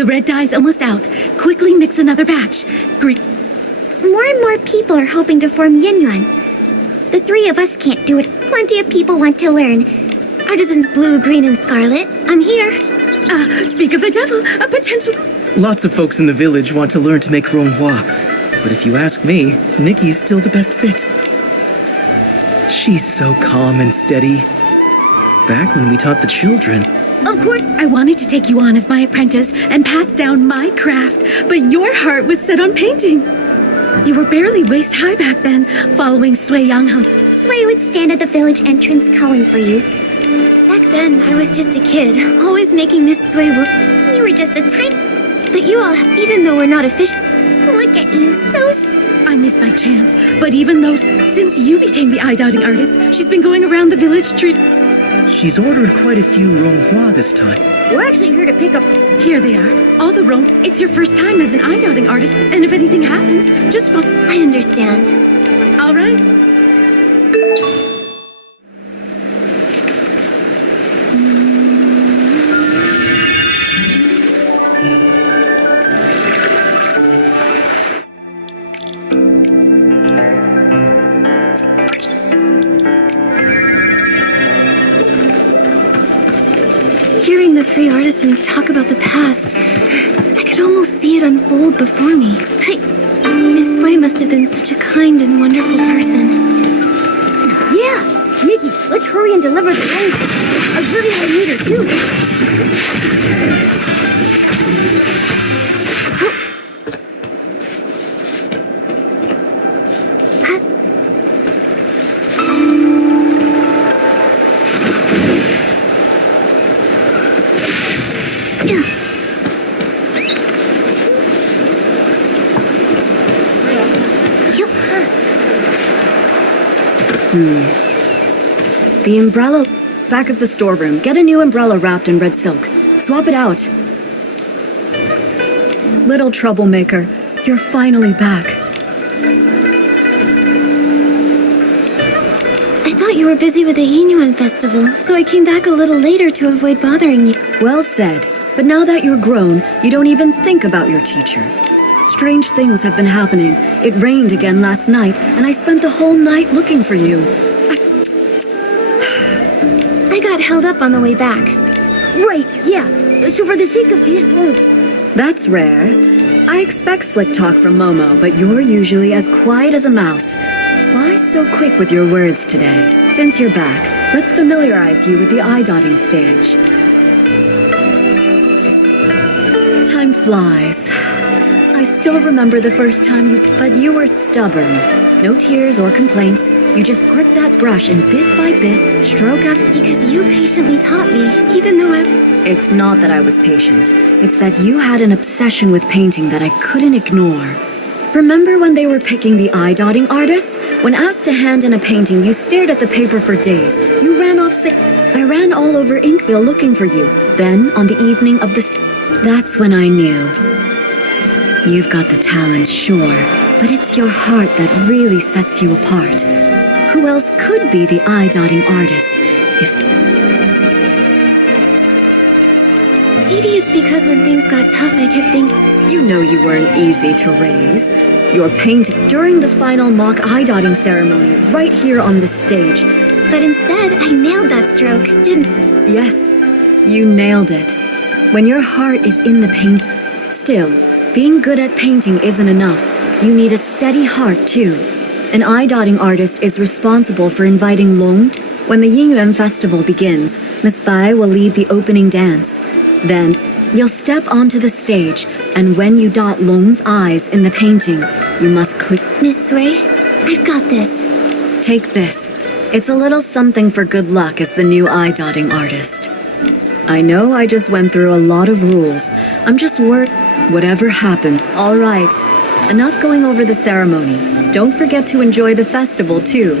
The red dye's almost out. Quickly mix another batch. Green. More and more people are hoping to form Yin Yuan. The three of us can't do it. Plenty of people want to learn. Artisans blue, green, and scarlet. I'm here. Speak of the devil, a potential... Lots of folks in the village want to learn to make ronghua. But if you ask me, Nikki's still the best fit. She's so calm and steady. Back when we taught the children. Of course, I wanted to take you on as my apprentice and pass down my craft, but your heart was set on painting. You were barely waist-high back then, following Sui Yangheng. Sui would stand at the village entrance calling for you. Back then, I was just a kid, always making Miss Sui work. You were just a tiny... But you all, even though we're not official... Look at you, so... I missed my chance, but even though... Since you became the eye-dotting artist, she's been going around the village She's ordered quite a few ronghua this time. We're actually here to pick up... Here they are. All the wrong... It's your first time as an eye-dotting artist, and if anything happens, just fun. I understand. All right. Hearing the three artisans talk about the past, I could almost see it unfold before me. Miss Sui must have been such a kind and wonderful person. Yeah! Nikki, let's hurry and deliver the language. I really want to meet her too. The umbrella back of the storeroom. Get a new umbrella wrapped in red silk. Swap it out. Little troublemaker, you're finally back. I thought you were busy with the Yin Yuan festival, so I came back a little later to avoid bothering you. Well said. But now that you're grown, you don't even think about your teacher. Strange things have been happening. It rained again last night, and I spent the whole night looking for you. I got held up on the way back. Right, yeah. So for the sake of these rules... That's rare. I expect slick talk from Momo, but you're usually as quiet as a mouse. Why so quick with your words today? Since you're back, let's familiarize you with the eye-dotting stage. Time flies. I still remember the first time but you were stubborn. No tears or complaints. You just gripped that brush and bit by bit, stroke out. Because you patiently taught me, even though It's not that I was patient. It's that you had an obsession with painting that I couldn't ignore. Remember when they were picking the eye-dotting artist? When asked to hand in a painting, you stared at the paper for days. You ran off sick. I ran all over Inkville looking for you. Then, on the evening of the... That's when I knew. You've got the talent, sure, but it's your heart that really sets you apart. Who else could be the eye-dotting artist if... Maybe it's because when things got tough, I kept thinking... You know you weren't easy to raise. Your painting during the final mock eye-dotting ceremony, right here on the stage. But instead, I nailed that stroke, didn't... Yes, you nailed it. When your heart is in the paint... Still, being good at painting isn't enough. You need a steady heart, too. An eye-dotting artist is responsible for inviting Long. When the Yingyuan festival begins, Miss Bai will lead the opening dance. Then, you'll step onto the stage, and when you dot Long's eyes in the painting, you must click... Miss Sui, I've got this. Take this. It's a little something for good luck as the new eye-dotting artist. I know I just went through a lot of rules. I'm just whatever happened. All right. Enough going over the ceremony. Don't forget to enjoy the festival, too.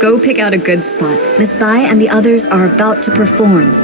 Go pick out a good spot. Miss Bai and the others are about to perform.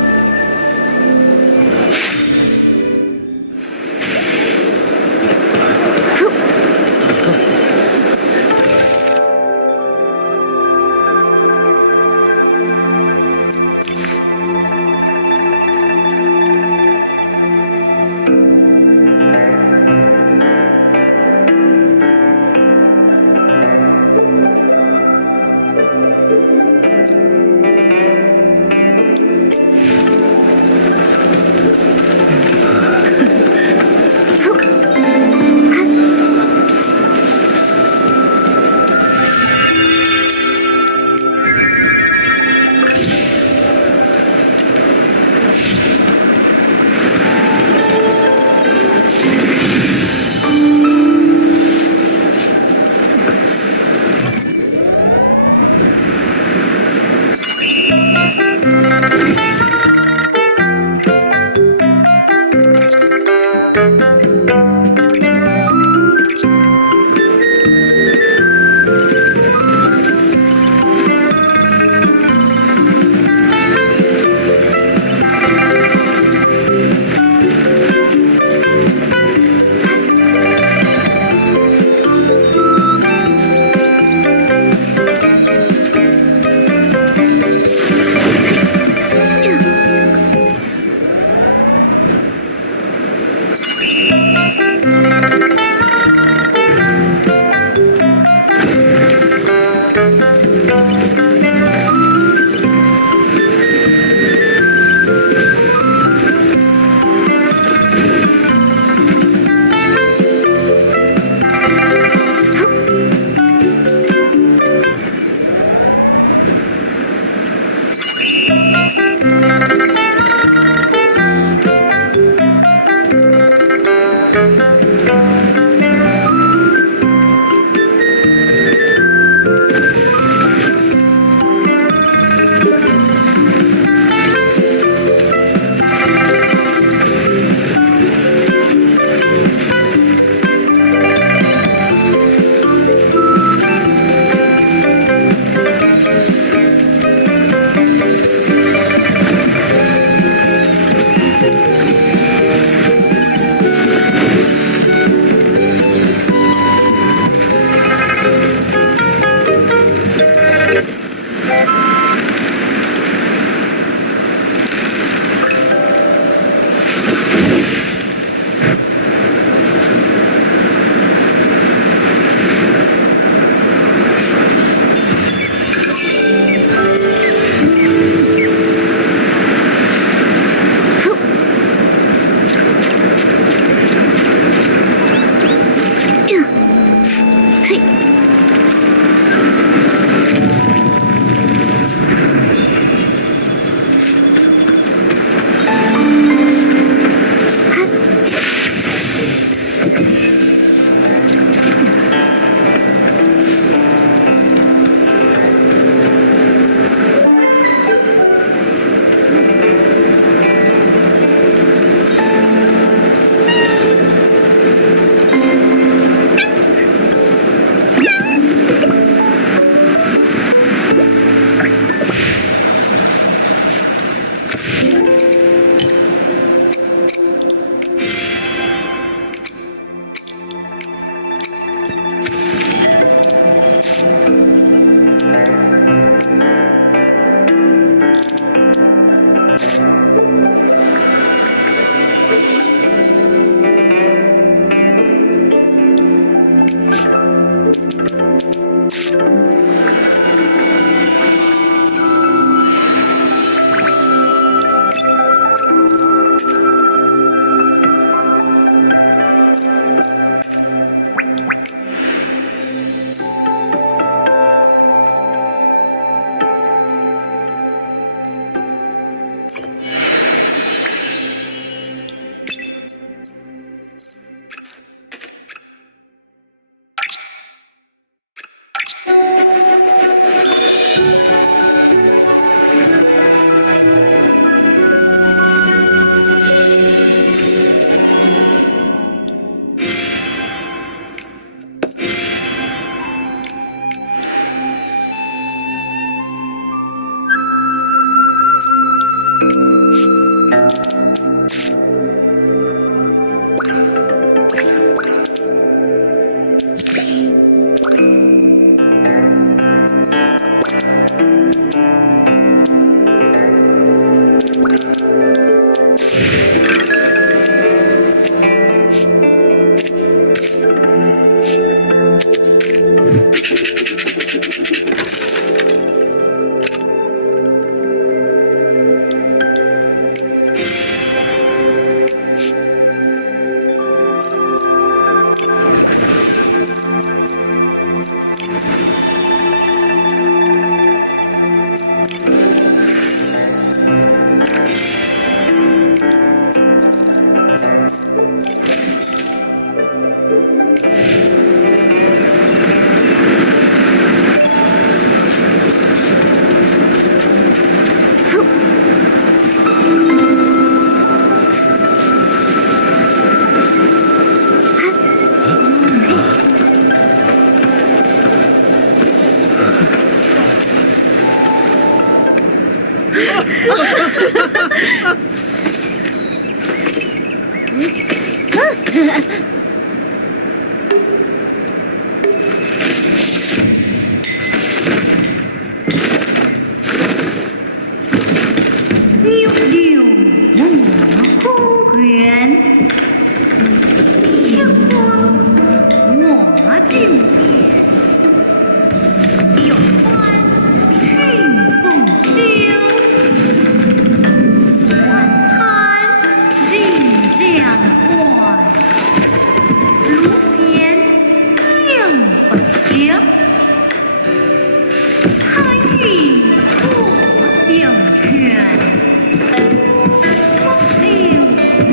柳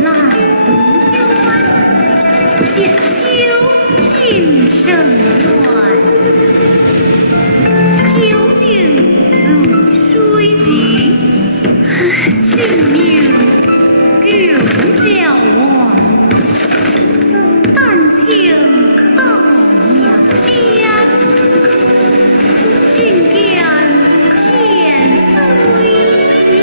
烂如烟，闲秋映生远。究竟最水之，性命共照望。感情到庙边，人间天随你。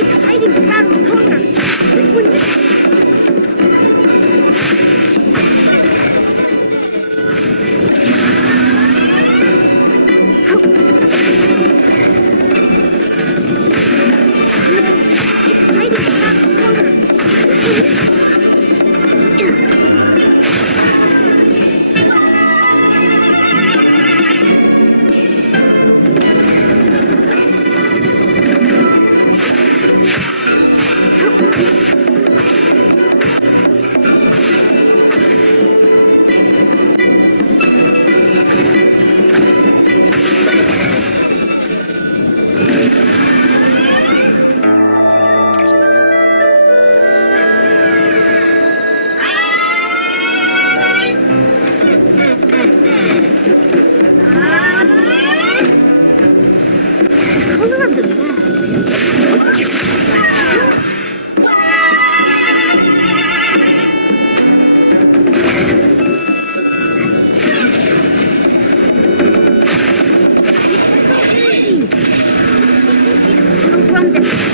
It's hiding the battle's color. Which one is it? It's hiding the battle's color. Which one is it? Color of the map. From the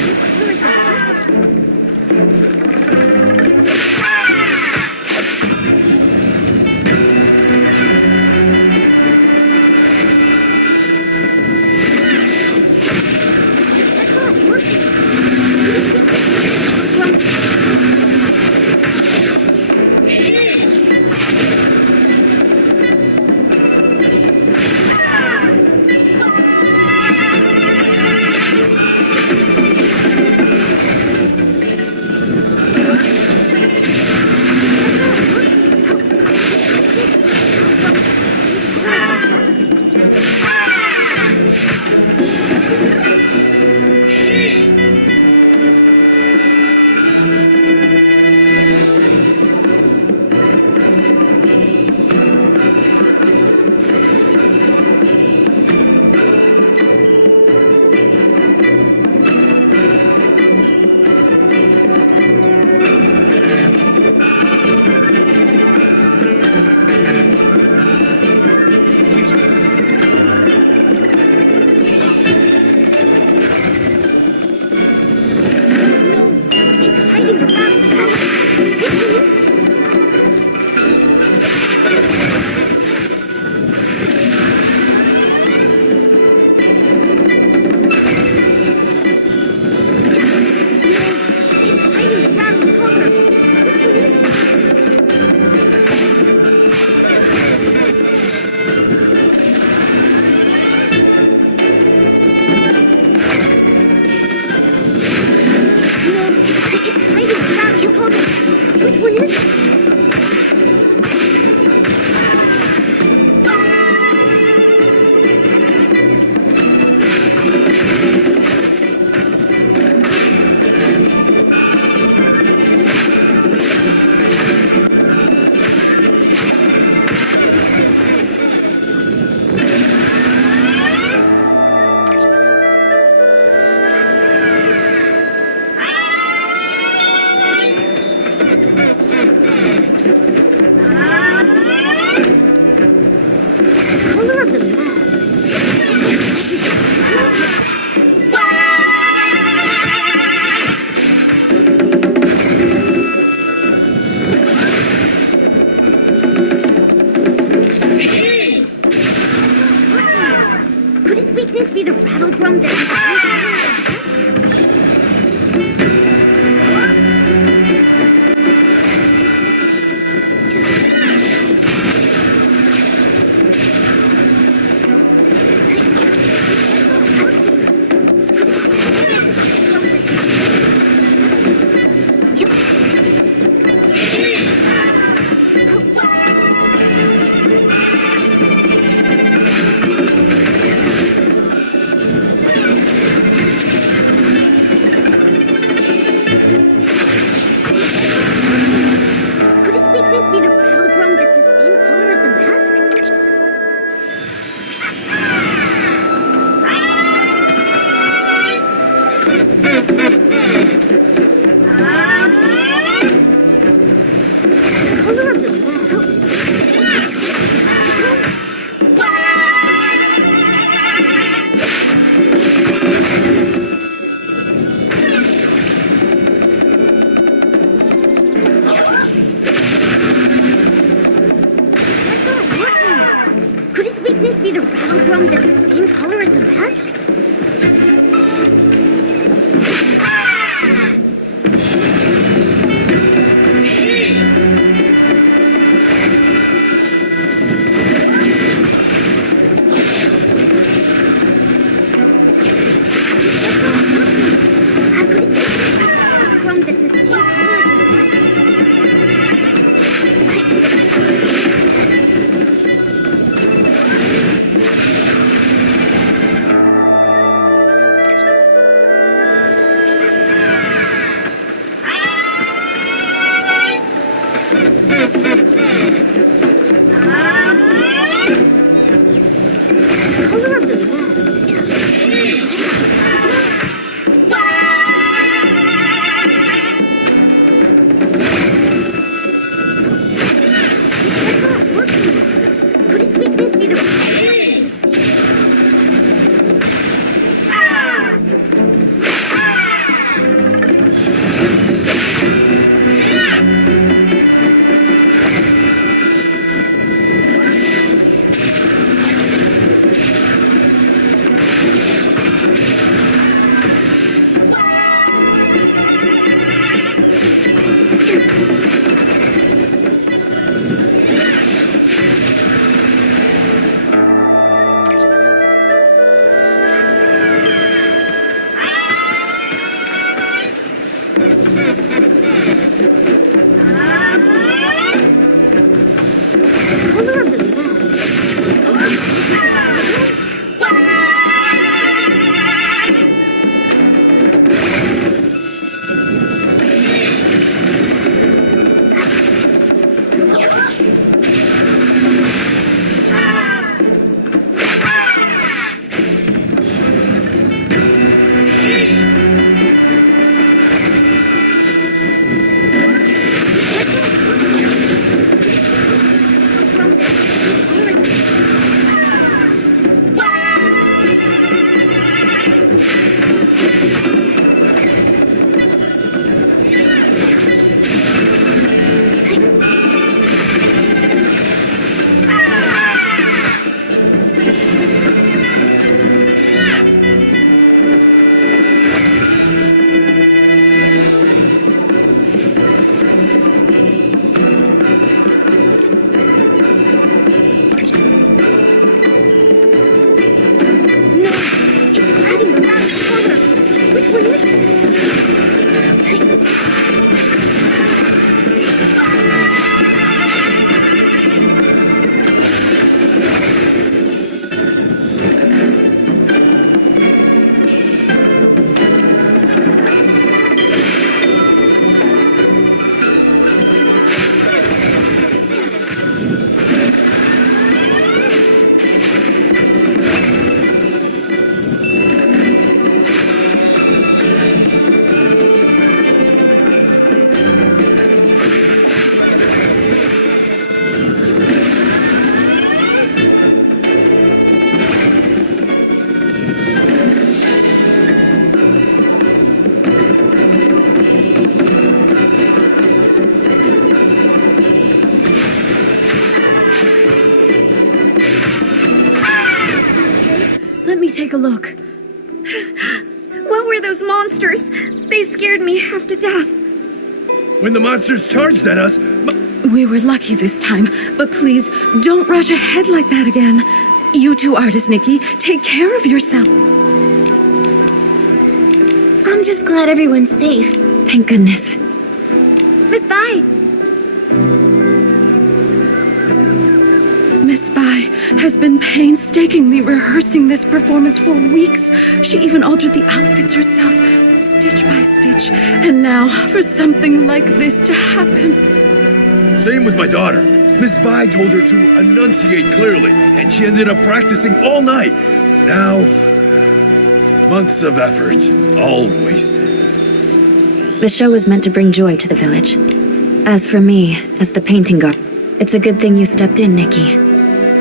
from the It's hiding around the corner. Which one is it? Let me take a look. What were those monsters? They scared me half to death. When the monsters charged at us, We were lucky this time, but please don't rush ahead like that again. You two artists, Nikki, take care of yourself. I'm just glad everyone's safe. Thank goodness. Miss Bai! Miss Bai has been painstakingly rehearsing this performance for weeks. She even altered the outfits herself, stitch by stitch. And now, for something like this to happen. same with my daughter. Miss Bai told her to enunciate clearly, and she ended up practicing all night. Now, months of effort, all wasted. The show was meant to bring joy to the village. As for me, as the painting girl, it's a good thing you stepped in, Nikki.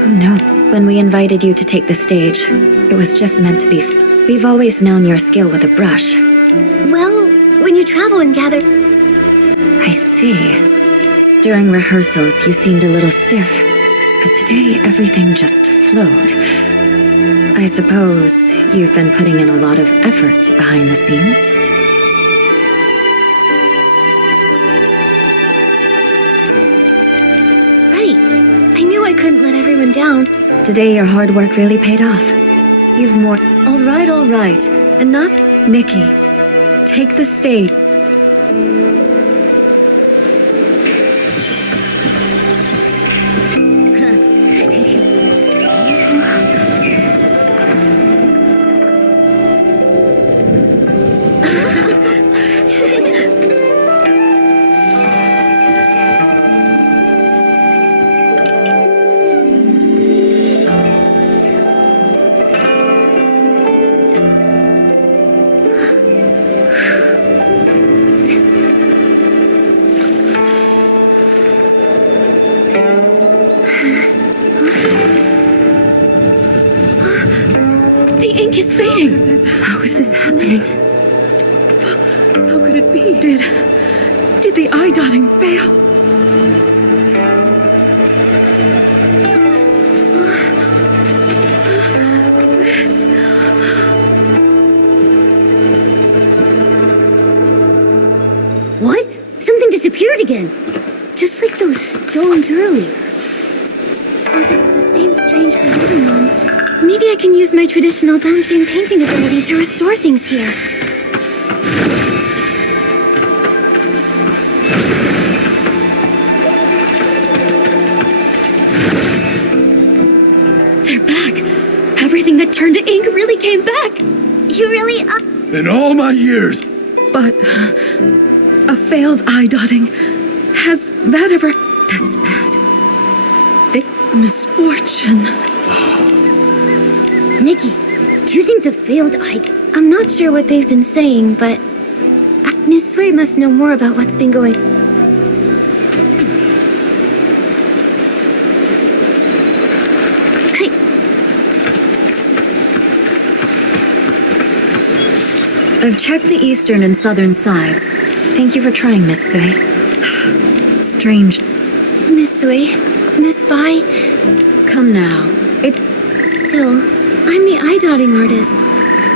Who knows? When we invited you to take the stage, it was just meant to be. We've always known your skill with a brush. Well, when you travel and gather... I see. During rehearsals, you seemed a little stiff, but today everything just flowed. I suppose you've been putting in a lot of effort behind the scenes? Right. I knew I couldn't let everyone down. Today your hard work really paid off. You've more. All right. Enough. Nikki, take the stage. The ink is fading. How is this happening? How could it be? Did the eye dotting fail? What? Something disappeared again. Just like those stones earlier. Since it's the same strange forgotten one, maybe I can use my traditional Danjin painting ability to restore things here. They're back. Everything that turned to ink really came back. You really In all my years, But a failed eye dotting. Has that ever... That's bad. The misfortune. Nikki, do you think the failed eye... I'm not sure what they've been saying, but Miss Sui must know more about what's been going. Hey. I've checked the eastern and southern sides. Thank you for trying, Miss Sui. Strange. Miss Sui, Miss Bai, Come now. still, I'm the eye dotting artist.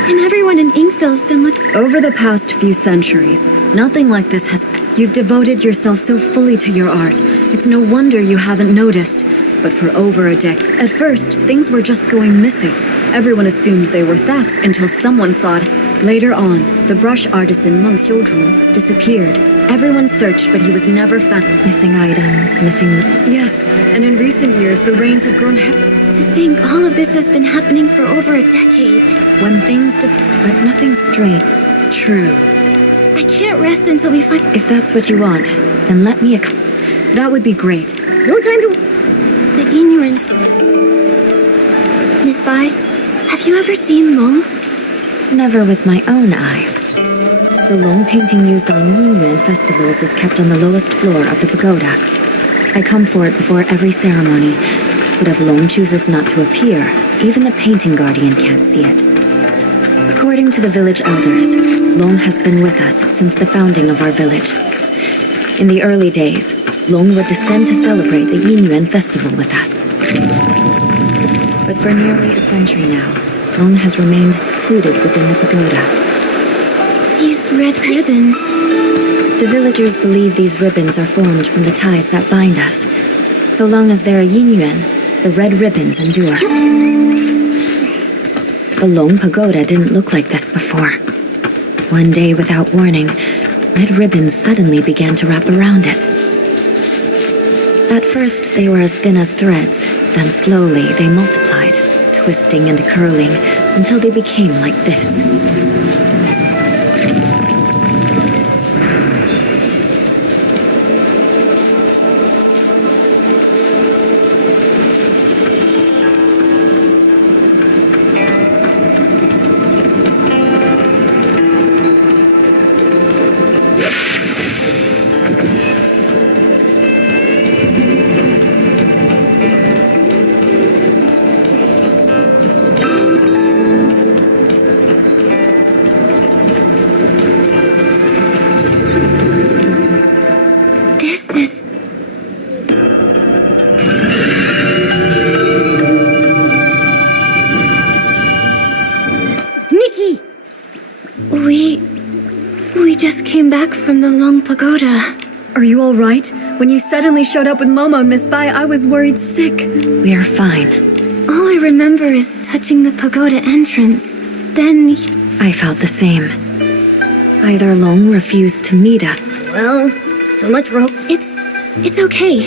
And everyone in Inkville's been looking. Over the past few centuries, nothing like this has. You've devoted yourself so fully to your art. It's no wonder you haven't noticed. But for over a decade. At first, things were just going missing. Everyone assumed they were thefts until someone saw it. Later on, the brush artisan Meng Xiuzhu disappeared. Everyone searched, but he was never found. Missing items, missing... Yes, and in recent years, the rains have grown To think all of this has been happening for over a decade. when things But nothing's straight. True. I can't rest until we find. If that's what you want, then let me That would be great. No time to... The Inuan. Miss Bai, have you ever seen Long? Never with my own eyes. The Long painting used on Yinyuan festivals is kept on the lowest floor of the pagoda. I come for it before every ceremony, but if Long chooses not to appear, even the painting guardian can't see it. According to the village elders, Long has been with us since the founding of our village. In the early days, Long would descend to celebrate the Yinyuan festival with us. But for nearly a century now, Long has remained secluded within the pagoda. These red ribbons. The villagers believe these ribbons are formed from the ties that bind us. So long as there are Yinyuan, the red ribbons endure. The Long Pagoda didn't look like this before. One day, without warning, red ribbons suddenly began to wrap around it. At first, they were as thin as threads, then slowly they multiplied, twisting and curling until they became like this. This is. Nikki! We just came back from the Long Pagoda. Are you all right? When you suddenly showed up with Momo and Miss Bai, I was worried sick. We are fine. All I remember is touching the pagoda entrance. Then. I felt the same. Either Long refused to meet us. Well, so much for hope. It's okay.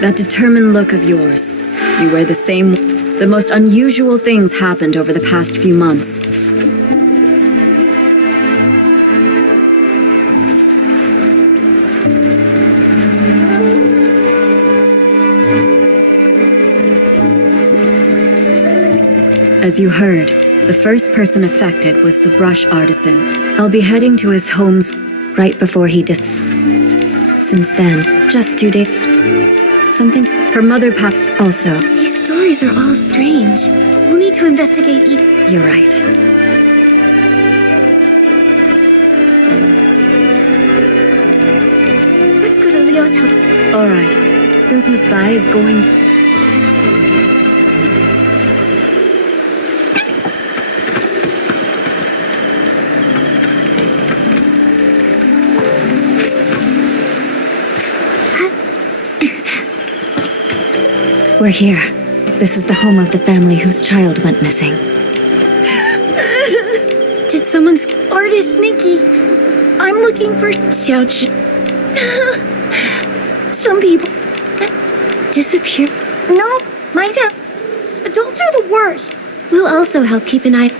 That determined look of yours. You wear the same. The most unusual things happened over the past few months. As you heard, the first person affected was the brush artisan. I'll be heading to his home Right before he Since then, just 2 days. Something. Her mother Also, These stories are all strange. We'll need to investigate each. you're right. Let's go to Leo's house. All right. Since Miss Bai is going... We're here. This is the home of the family whose child went missing. Did someone. Artist Nikki, I'm looking for Xiaochi. Some people... disappear? No, mind out. Adults are the worst. We'll also help keep an eye.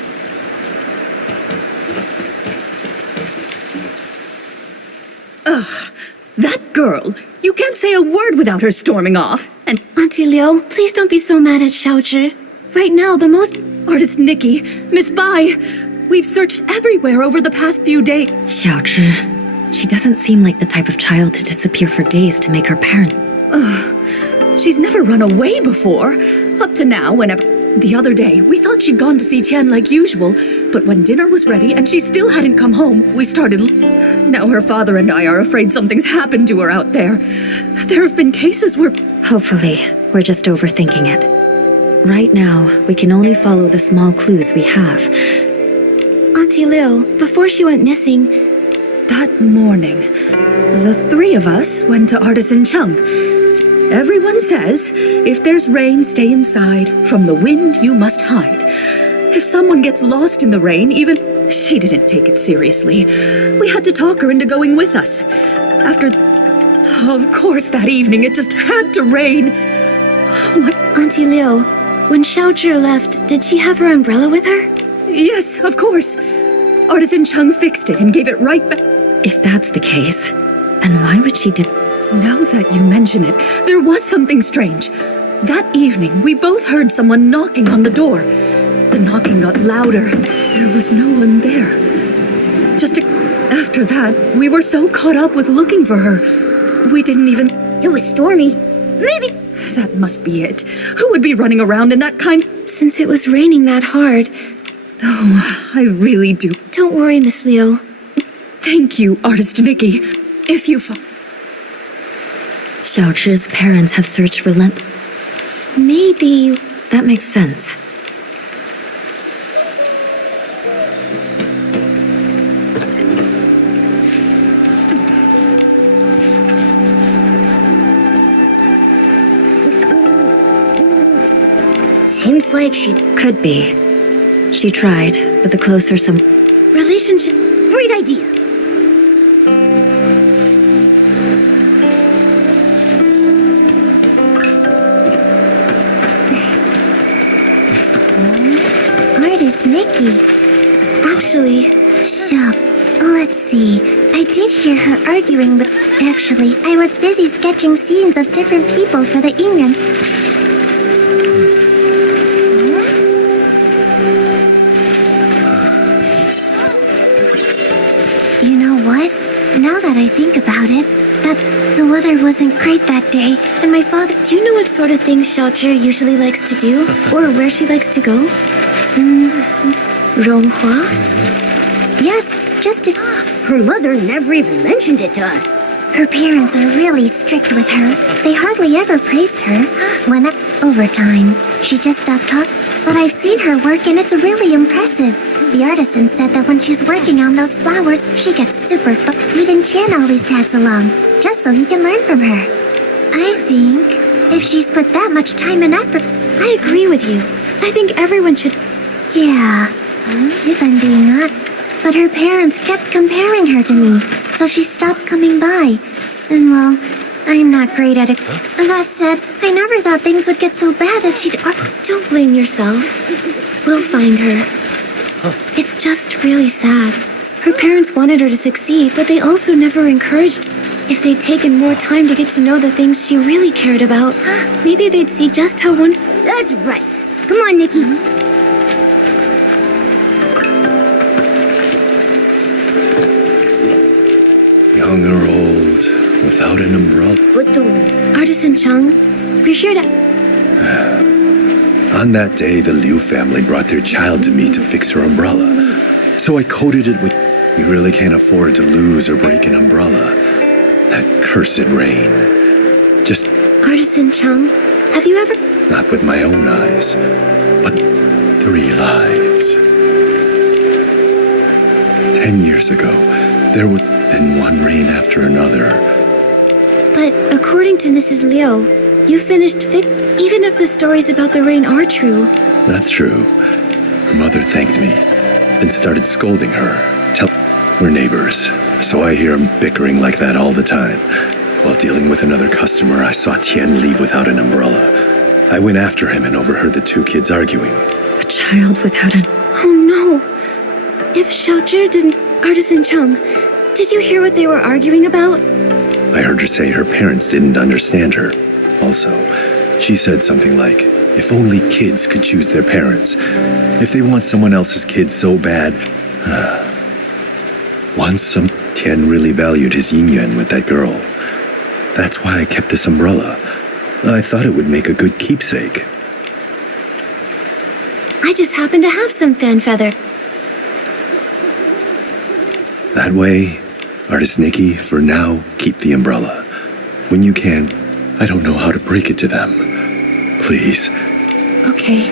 That girl! You can't say a word without her storming off. And Auntie Liu, please don't be so mad at Xiaozhi. Right now, the most. artist Nikki, Miss Bai, we've searched everywhere over the past few days. Xiaozhi. She doesn't seem like the type of child to disappear for days to make her parent. She's never run away before. Up to now, whenever... The other day, we thought she'd gone to see Tian like usual, but when dinner was ready and she still hadn't come home, we started. Now her father and I are afraid something's happened to her out there. There have been cases where. Hopefully, we're just overthinking it. Right now, we can only follow the small clues we have. Auntie Liu, before she went missing, That morning, the three of us went to Artisan Chung. Everyone says, if there's rain, stay inside. From the wind, you must hide. If someone gets lost in the rain, even she didn't take it seriously. We had to talk her into going with us. Of course, that evening, it just had to rain. Auntie Liu, when Xiaozhi left, did she have her umbrella with her? Yes, of course. Artisan Chung fixed it and gave it right back. If that's the case, then why would she do... Now that you mention it, there was something strange. That evening, we both heard someone knocking on the door. The knocking got louder. There was no one there. After that, we were so caught up with looking for her, we didn't even... It was stormy. Maybe. That must be it. Who would be running around in that kind... Since it was raining that hard. Oh, I really do. Don't worry, Miss Liu. Thank you, Artist Nikki. If you... Xiaozhi's parents have searched Maybe... That makes sense. Seems like she... Could be. She tried, but the closer some... Relationship... Great idea. Artist Nikki. Actually... Let's see. I did hear her arguing, but actually, I was busy sketching scenes of different people for the Ingren. You know what? Now that I think about it, the weather wasn't great that day, and my father... Do you know what sort of things Xiaozhi usually likes to do? Or where she likes to go? Ronghua? Yes, just to... Her mother never even mentioned it to us. Her parents are really strict with her. They hardly ever praise her. Over time, she just stopped talking. But I've seen her work and it's really impressive. The artisan said that when she's working on those flowers, she gets super Even Chen always tags along, just so he can learn from her. I think if she's put that much time and effort... I agree with you. I think everyone should... Yeah, if I'm being honest. But her parents kept comparing her to me, so she stopped coming by. And well, I'm not great at it. That said, I never thought things would get so bad that she'd... Don't blame yourself. We'll find her. It's just really sad. Her parents wanted her to succeed, but they also never encouraged. If they'd taken more time to get to know the things she really cared about, maybe they'd see just how That's right. Come on, Nikki. Young or old, without an umbrella. But the... Artisan Chung, we're here to... On that day, the Liu family brought their child to me to fix her umbrella. So I coated it with... You really can't afford to lose or break an umbrella. That cursed rain. Just... Artisan Chung, have you ever... Not with my own eyes, but 3 lives. 10 years ago, there was... Then one rain after another. But according to Mrs. Liu, you finished even if the stories about the rain are true. That's true. Her mother thanked me, then started scolding her. We're neighbors, so I hear them bickering like that all the time. While dealing with another customer, I saw Tian leave without an umbrella. I went after him and overheard the 2 kids arguing. A child without an... Oh no! If Xiaozhi didn't... Artisan Chung, did you hear what they were arguing about? I heard her say her parents didn't understand her. Also, she said something like, if only kids could choose their parents. If they want someone else's kid so bad... Once Tian really valued his yin-yuan with that girl. That's why I kept this umbrella. I thought it would make a good keepsake. I just happen to have some fan feather. That way, Artist Nikki, for now, keep the umbrella. When you can, I don't know how to break it to them. Please. Okay.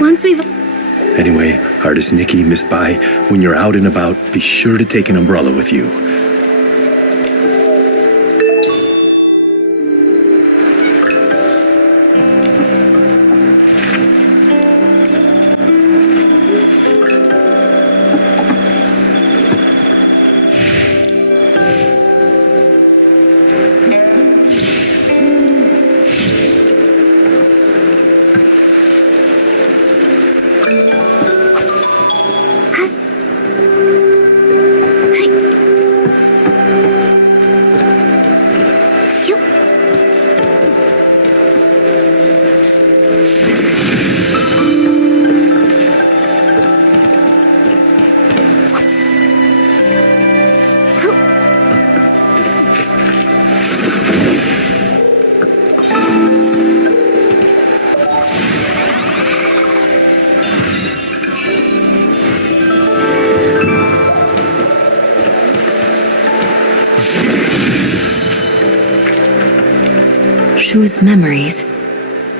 Once we've... Anyway, Artist Nikki, Miss Bai, when you're out and about, be sure to take an umbrella with you. Shu's memories,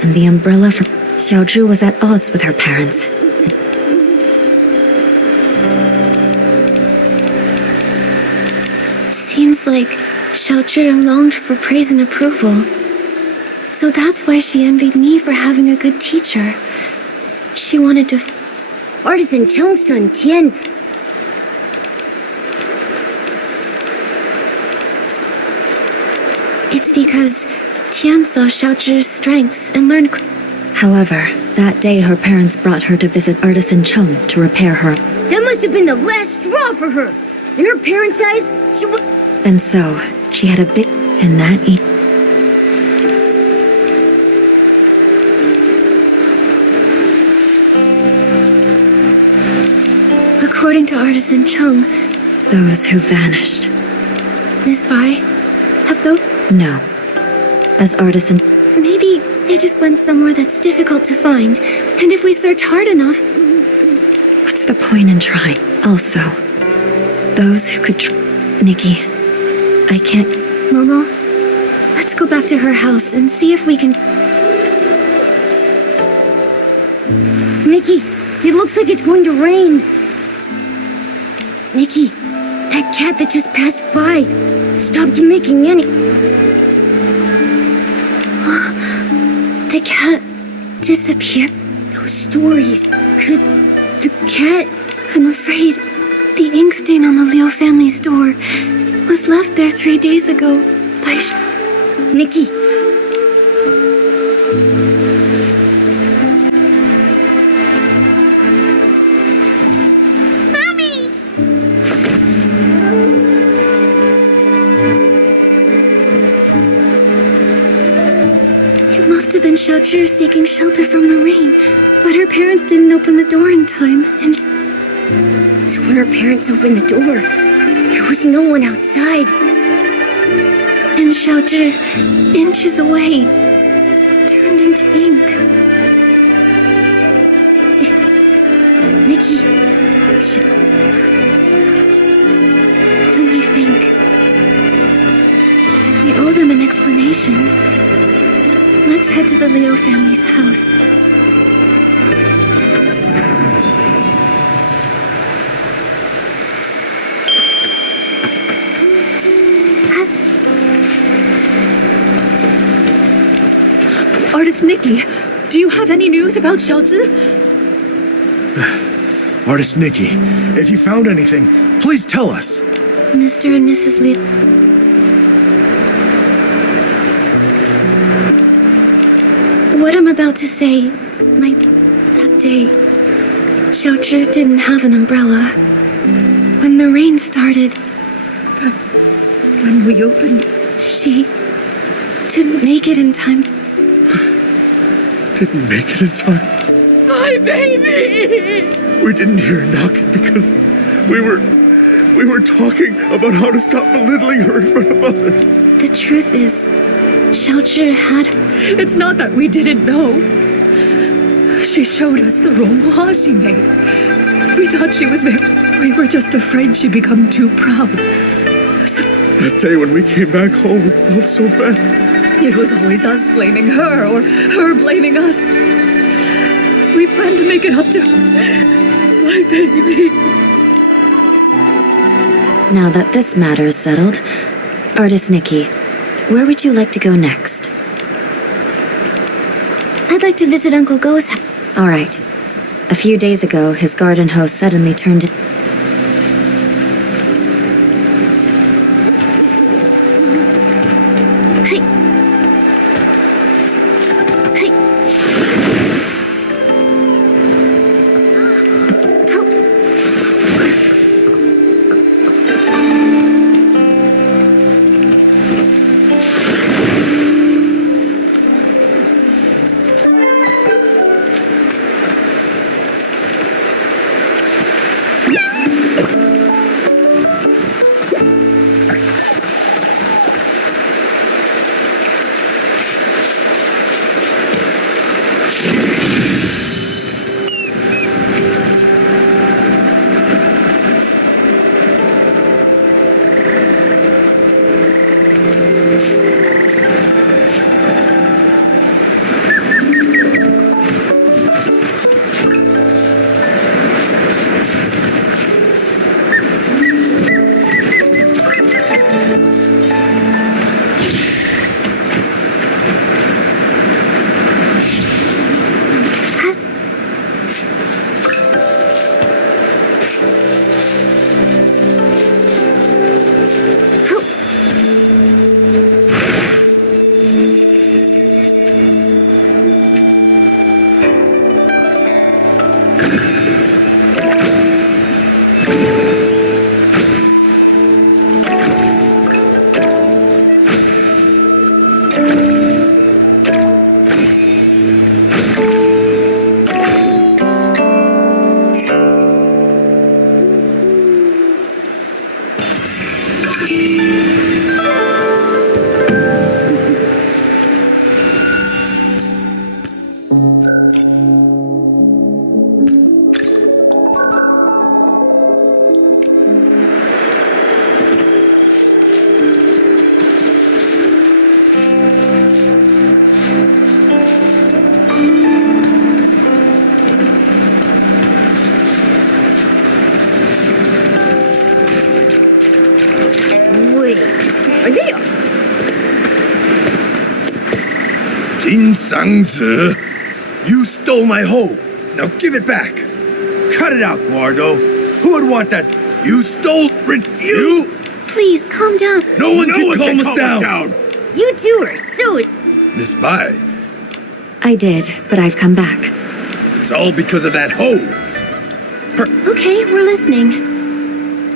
and the umbrella for Xiaozhu was at odds with her parents. Seems like Xiaozhi longed for praise and approval. So that's why she envied me for having a good teacher. She wanted to... Artisan Chung's son, Tian. It's because Tian saw Xiaozhi's strengths and learned... However, that day her parents brought her to visit Artisan Chung to repair her. That must have been the last straw for her. In her parents' eyes, she was... And so, she had a big... And that According to Artisan Chung, those who vanished. Miss Bai, have those... No. As Artisan... Maybe they just went somewhere that's difficult to find. And if we search hard enough... What's the point in trying? Also, those who could... Nikki, I can't... Momo, let's go back to her house and see if we can... Nikki, it looks like it's going to rain. Nikki, that cat that just passed by stopped making any... The cat disappeared. Those stories. Could the cat... I'm afraid the ink stain on the Liu family's door was left there 3 days ago by... Nikki. It must have been Xiaozhi seeking shelter from the rain, but her parents didn't open the door in time, and... So when her parents opened the door, there was no one outside. And Xiaozhi, inches away, turned into ink. Nikki, Let me think. We owe them an explanation. Let's head to the Liu family's house. Artist Nikki, do you have any news about Xiaozhi? Artist Nikki, if you found anything, please tell us. Mr. and Mrs. Liu... What I'm about to say, that day, Xiaozhi didn't have an umbrella. When the rain started, When we opened... she didn't make it in time. Didn't make it in time. My baby! We didn't hear her knocking because we were talking about how to stop belittling her in front of others. The truth is, Xiaozhi had... It's not that we didn't know. She showed us the ronghua she made. We thought she was very... We were just afraid she'd become too proud. That day when we came back home, we felt so bad. It was always us blaming her, or her blaming us. We planned to make it up to my baby. Now that this matter is settled, Artist Nikki, where would you like to go next? I'd like to visit Uncle Go's house. All right. A few days ago, his garden hose suddenly turned... Insangzi, you stole my hoe. Now give it back. Cut it out, Guardo. Who would want that? You stole you? Please, calm down. No one can calm us down. You two are so... Miss Bai, I did, but I've come back. it's all because of that hoe. Okay, we're listening.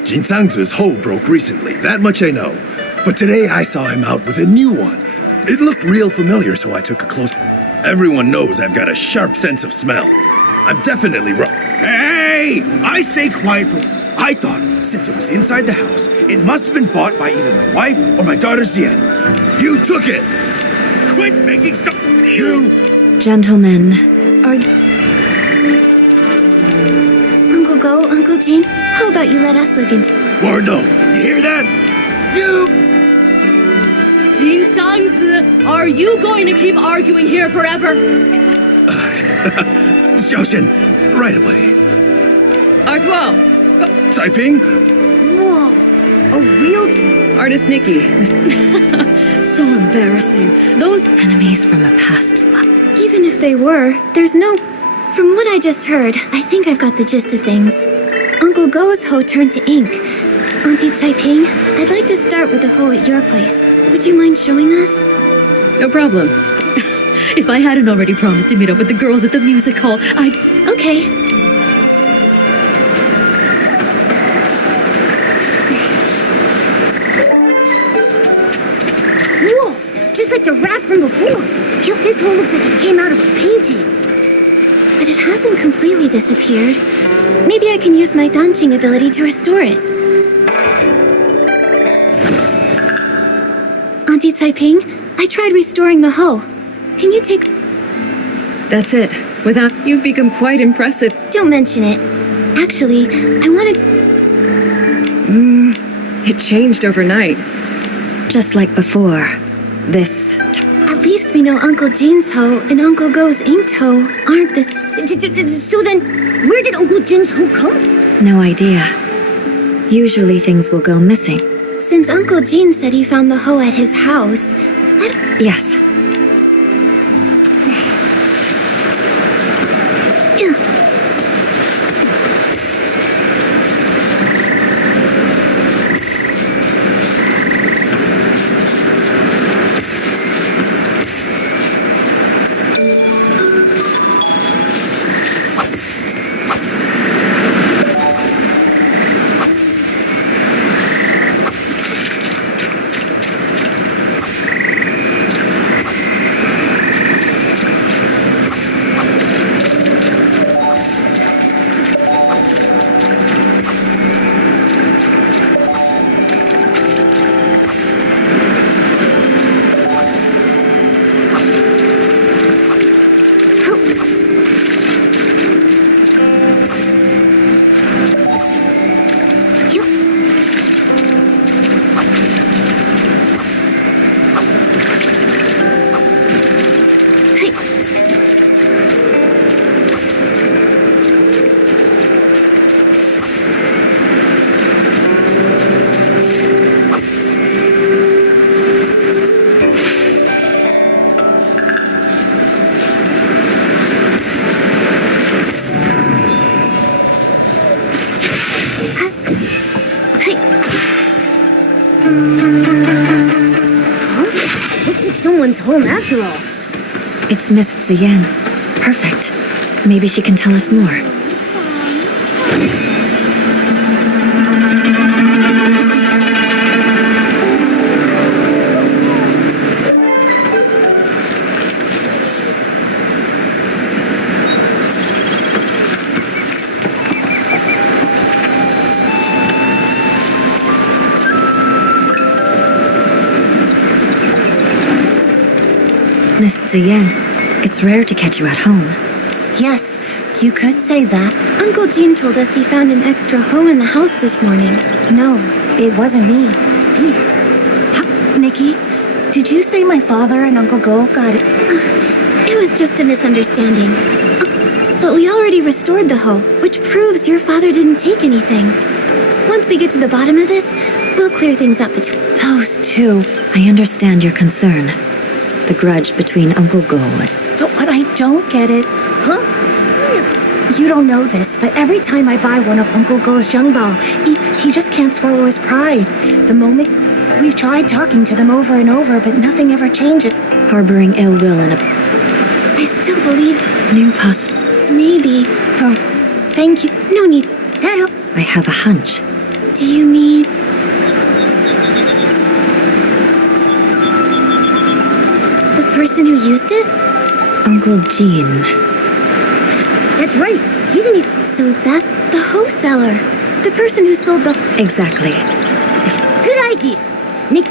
Jinsangzi's hoe broke recently, that much I know. But today I saw him out with a new one. It looked real familiar, so I took a close... Everyone knows I've got a sharp sense of smell. I'm definitely wrong. Hey! I stay quiet for... I thought, since it was inside the house, it must have been bought by either my wife or my daughter Zien. You took it! Quit making stuff... You... Gentlemen, are... Uncle Go, Uncle Jin, how about you let us look into... Guardo, you hear that? You... Jinsangzi, are you going to keep arguing here forever? Xiaoxian, right away. Artuo, Taiping? Whoa! A real... Artist Nikki. So embarrassing. Those enemies from a past life? Even if they were, there's no... From what I just heard, I think I've got the gist of things. Uncle Go's hoe turned to ink. Auntie Taiping, I'd like to start with the hoe at your place. Would you mind showing us? No problem. If I hadn't already promised to meet up with the girls at the music hall, I'd... Okay. Whoa! Just like the raft from before. This one looks like it came out of a painting. But it hasn't completely disappeared. Maybe I can use my dancing ability to restore it. Auntie Taiping, I tried restoring the hoe. Can you take... That's it. Without you've become quite impressive. Don't mention it. Actually, I wanted... It changed overnight. Just like before. This. At least we know Uncle Jean's hoe and Uncle Go's inked hoe aren't this... So then, where did Uncle Jin's hoe come from? No idea. Usually things will go missing. Since Uncle Jean said he found the hoe at his house, Yes. Someone's home after all. It's Miss Zien. Perfect. Maybe she can tell us more. Miss Zien, it's rare to catch you at home. yes, you could say that. Uncle Jean told us he found an extra hoe in the house this morning. No, it wasn't me. Nikki, did you say my father and Uncle Go got it? It was just a misunderstanding. But we already restored the hoe, which proves your father didn't take anything. Once we get to the bottom of this, we'll clear things up between... Those two. I understand your concern. The grudge between Uncle Go and... But what I don't get it... Huh? You don't know this, but every time I buy one of Uncle Go's jungbao, he just can't swallow his pride. The moment... We've tried talking to them over and over, but nothing ever changes. harboring ill will in a... I still believe... new poss... Maybe. Oh, thank you. No need. That'll... I have a hunch. Do you mean... the person who used it? Uncle Jean. That's right. He didn't even... So that... the hoe seller. The person who sold the... Exactly. Good idea. Nick...